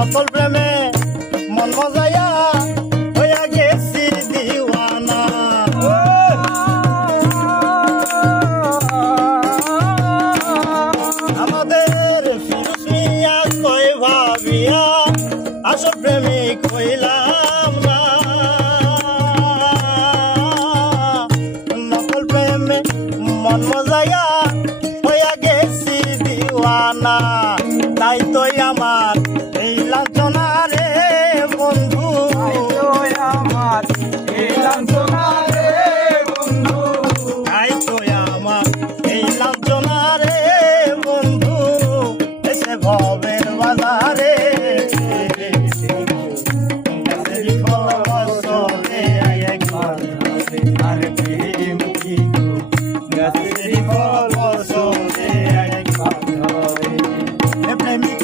নকল প্রেমে মন মজাইয়া হইয়া গেছি দিওয়ানা। আমাদের ফিরুজ মিয়া কই ভাবিয়া আসল প্রেমিক হইলাম না। নকল প্রেমে মন মজাইয়া হইয়া গেছি দিওয়ানা। তাই তো আমার এই লাঞ্ছনা রে বন্ধু, আমার এই লাঞ্ছনা রে বন্ধু, তাই তো আমার এই লাঞ্ছনা রে বন্ধু। এসে ভবের বাজারে গাছেরই ফল বছরে একবার আর প্রেম কি গো, গাছেরই ফল বছরে একবার ধরে। প্রেমিক